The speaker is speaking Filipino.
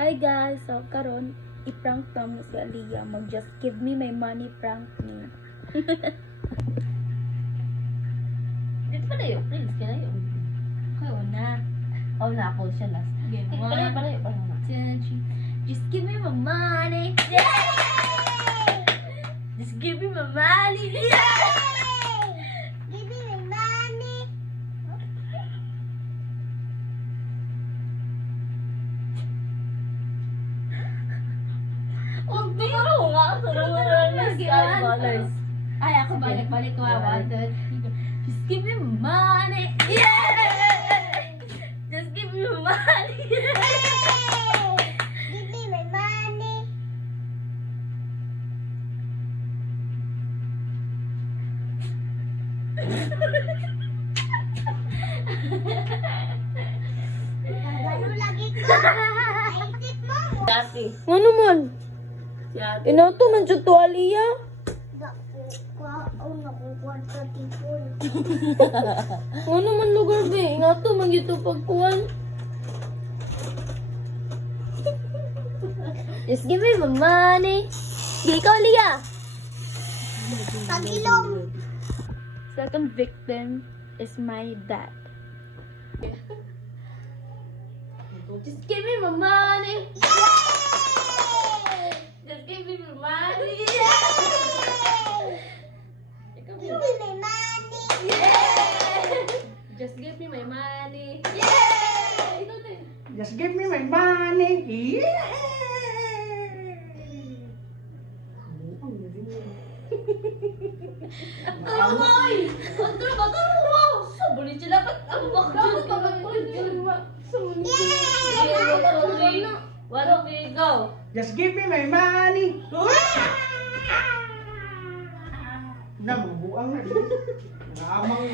Hi guys, so karon i-prank mo si Aliyah. Just give me my money, prank me. Dito pa na yun, please. Kaya yun. Kayo na. Oh, na ako siya last. Game Palayo, 1, palayo, palayo. 2, 3. Just give me my money. Yay! Just give me my money. Yay! Give me my money. Oh, turo nga. Turo nga na $5. Ay, ako balik ko. 1, 2, 3. Just give me my money. Yay! Just give me my money. Give me my money. Ano lagi ko? Naisip mo. Dati. Ano man? Si ate. Inato man dyan to, Aliyah. Nakukuha sa tipon. Ano man lugar, be? Inato man dito pagkuhan. Just give me my money. Sige, ikaw, Aliyah. Tagilong. Second victim is my dad. Just give me my money. Yay! Just give me my money. Ikaw Give yun. me my money. Just give me my money. Ikaw din. Just give me my money. Yeah! Ay! Ang turo ba? Turo mo! Sabuli sila. Ba't ang bakit? Yay! One, okay, go. Just give me my money. Nabubuang na. Namang.